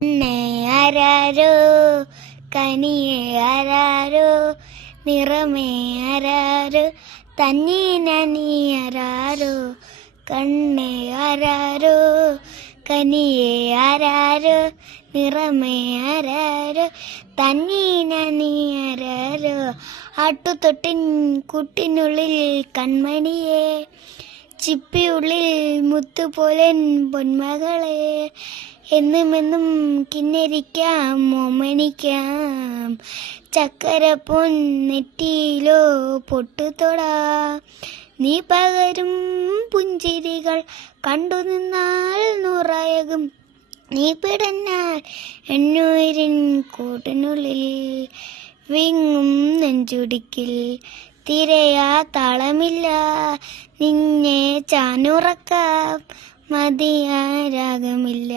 എന്നെ ആരാരോ കനിയെ ആരാരോ നിറമേ ആരാരോ തന്നീനീ ആരാരോ കണ്ണേ ആരാരോ കനിയെ ആരാരോ നിറമേ ആരാരോ തന്നീനീ ആരാരോ ആട്ടുതൊട്ടിൻ കുട്ടിനുള്ളിൽ കൺമണിയെ ചിപ്പിയുള്ളിൽ മുത്തുപോലൻ പൊന്മകളെ എന്നുമെന്നും കിന്നരിക്കാം ഓമനിക്കാം ചക്കരപ്പൊൻ നെറ്റിയിലോ പൊട്ടുതൊടാ നീ പകരും പുഞ്ചിരികൾ കണ്ടു നിന്നാൽ നൂറായകും നീ പിടഞ്ഞാൽ എണ്ണുയിരിൻ കൂട്ടിനുള്ളിൽ വിങ്ങും നെഞ്ചുടിക്കിൽ തിരയാ താളമില്ല നിന്നെ ചാനുറക്കാം മതിയാ രാഗമില്ല.